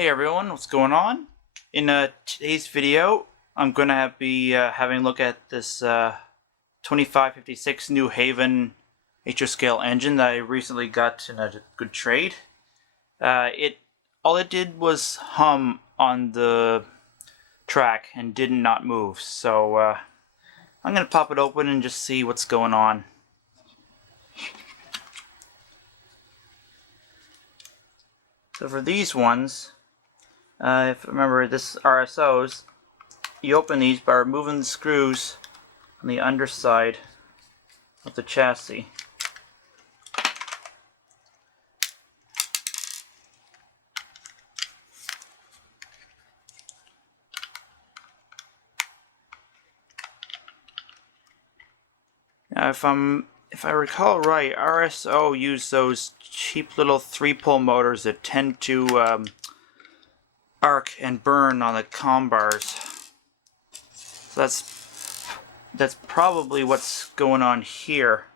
Hey everyone, what's going on? In today's video, I'm going to be having a look at this 2556 New Haven HO scale engine that I recently got in a good trade. All it did was hum on the track and did not move, so I'm going to pop it open and just see what's going on. So for these ones, if you remember this RSOs, you open these by removing the screws on the underside of the chassis. Now if I recall right, RSO used those cheap little 3-pole motors that tend to arc and burn on the comm bars. So that's probably what's going on here.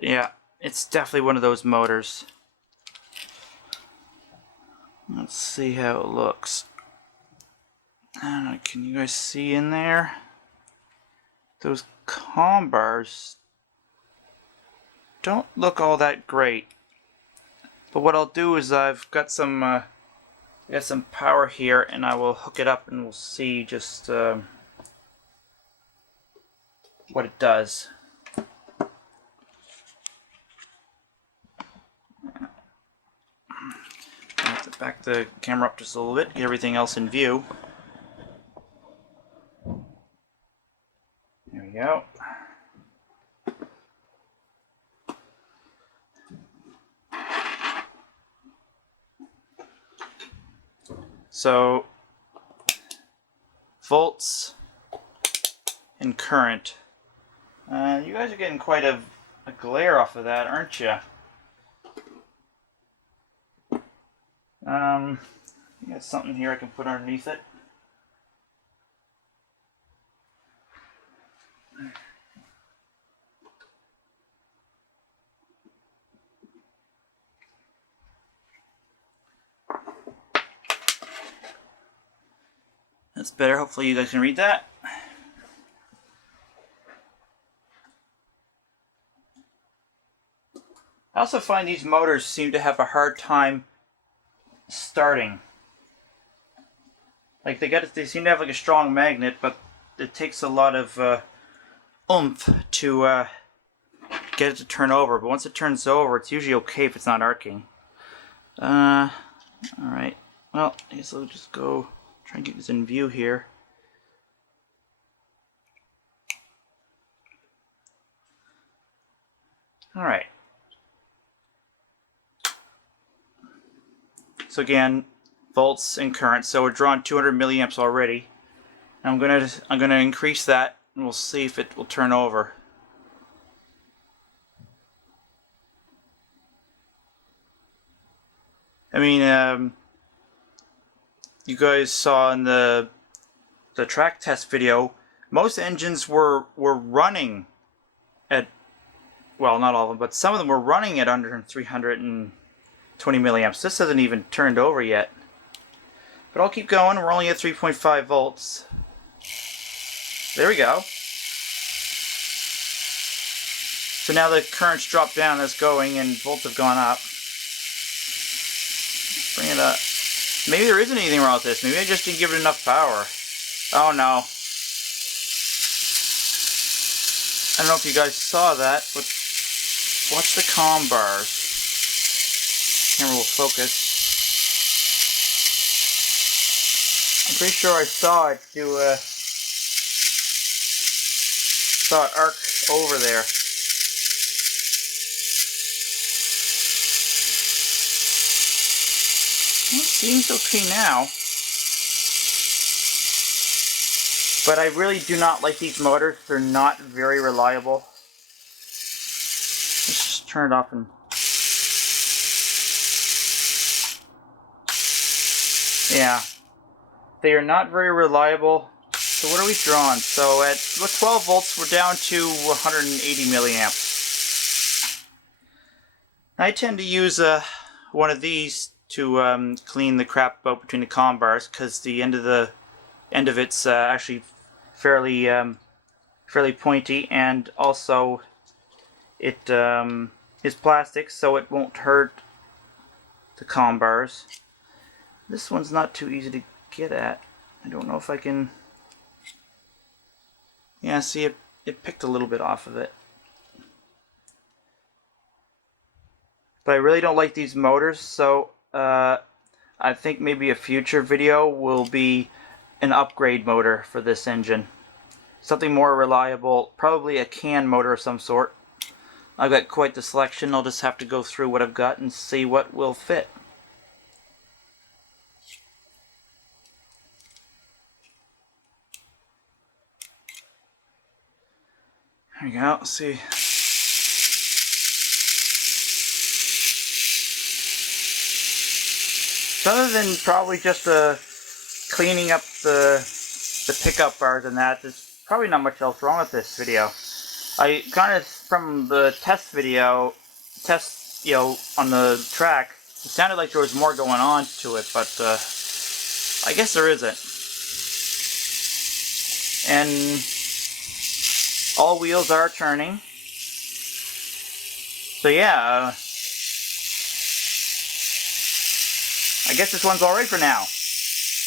Yeah, it's definitely one of those motors. Let's see how it looks. I don't know, can you guys see in there? Those comm bars don't look all that great. But what I'll do is I've got some power here, and I will hook it up, and we'll see just what it does. I have to back the camera up just a little bit, get everything else in view. There we go. So, volts and current. You guys are getting quite a glare off of that, aren't you? Got something here I can put underneath it. That's better. Hopefully you guys can read that. I also find these motors seem to have a hard time starting. Like they seem to have like a strong magnet, but it takes a lot of oomph to get it to turn over. But once it turns over, it's usually okay if it's not arcing. Alright. Well, I guess I'll just go try and get this in view here. Alright. So again, volts and current. So we're drawing 200 milliamps already. And I'm gonna increase that, and we'll see if it will turn over. I mean, you guys saw in the track test video, most engines were running at, well, not all of them, but some of them were running at under 320 milliamps. This hasn't even turned over yet. But I'll keep going. We're only at 3.5 volts. There we go. So now the current's dropped down, that's going, and volts have gone up. Bring it up. Maybe there isn't anything wrong with this. Maybe I just didn't give it enough power. Oh no. I don't know if you guys saw that, but watch the comm bars. Camera will focus. I'm pretty sure I saw it arc over there. Well, it seems okay now. But I really do not like these motors. They're not very reliable. Let's just turn it off and... Yeah. They are not very reliable. So what are we drawing? So at 12 volts, we're down to 180 milliamps. I tend to use one of these to clean the crap out between the comm bars, because the end of it's actually fairly fairly pointy, and also it is plastic, so it won't hurt the comm bars. This one's not too easy to get at. I don't know if I can. Yeah, see, it picked a little bit off of it. But I really don't like these motors, so I think maybe a future video will be an upgrade motor for this engine. Something more reliable, probably a CAN motor of some sort. I've got quite the selection. I'll just have to go through what I've got and see what will fit. There we go. Let's see. So other than probably just cleaning up the pickup bars and that, there's probably not much else wrong with this video. I kind of, from the test video, on the track, it sounded like there was more going on to it, but I guess there isn't. And all wheels are turning. So yeah, I guess this one's alright for now.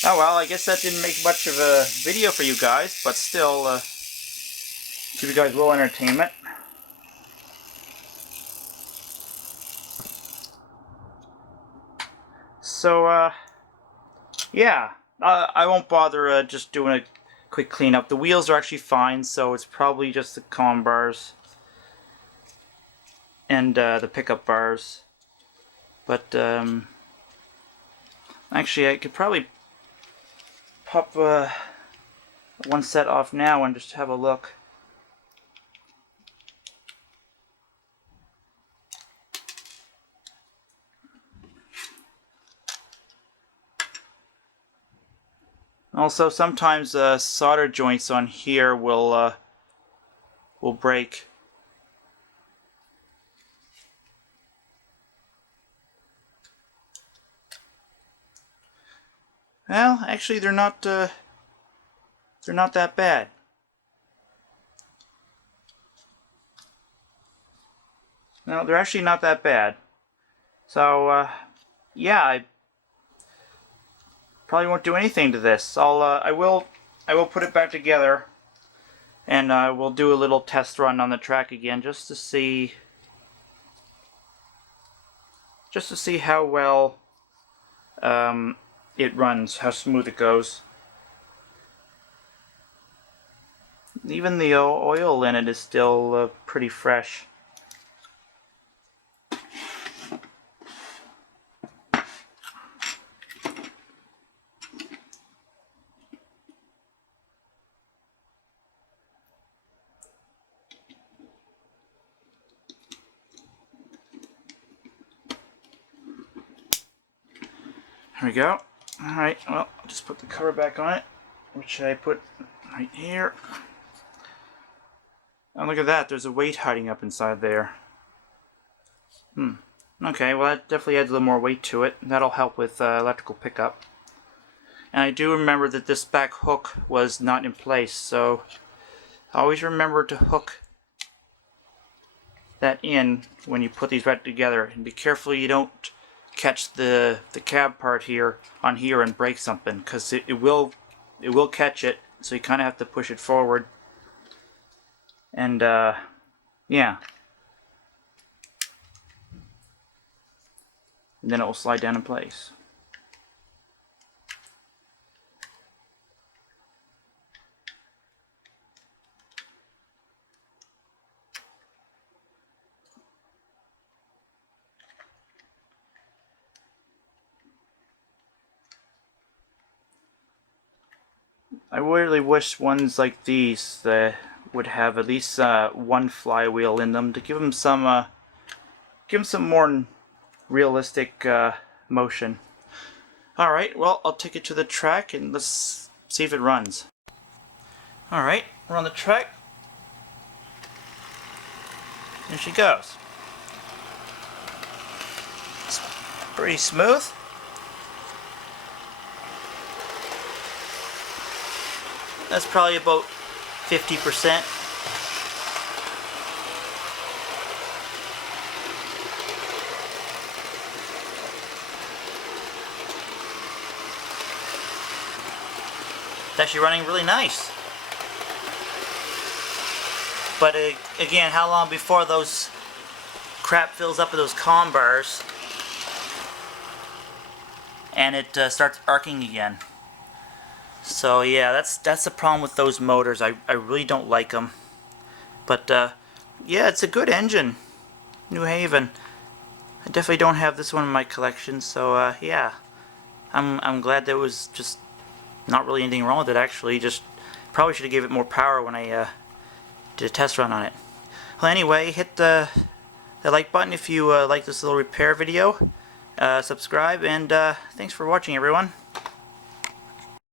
Oh well, I guess that didn't make much of a video for you guys, but still, give you guys a little entertainment. So, yeah, I won't bother just doing a quick cleanup. The wheels are actually fine, so it's probably just the comm bars and the pickup bars. But, actually, I could probably pop one set off now and just have a look. Also, sometimes solder joints on here will break. Well, actually, they're not that bad. No, they're actually not that bad. So, yeah, I probably won't do anything to this. I will put it back together, and we'll do a little test run on the track again, just to see how well it runs, how smooth it goes. Even the oil in it is still pretty fresh. There we go. Alright, well, I'll just put the cover back on it, which I put right here. Oh, look at that, there's a weight hiding up inside there. Okay, well that definitely adds a little more weight to it. That'll help with electrical pickup. And I do remember that this back hook was not in place, so always remember to hook that in when you put these back together. And be careful you don't catch the cab part here and break something, because it will catch it, so you kind of have to push it forward. And yeah, and then it will slide down in place. I really wish ones like these would have at least one flywheel in them to give them some more realistic motion. Alright, well, I'll take it to the track and let's see if it runs. Alright, we're on the track. Here she goes. pretty smooth. That's probably about 50%. It's actually running really nice. But again, how long before those crap fills up with those comm bars and it starts arcing again? So yeah, that's the problem with those motors. I really don't like them. But yeah, it's a good engine, New Haven. I definitely don't have this one in my collection, so yeah, I'm glad there was just not really anything wrong with it. Actually, just probably should have gave it more power when I did a test run on it. Well, anyway, hit the like button if you like this little repair video. Subscribe, and thanks for watching, everyone.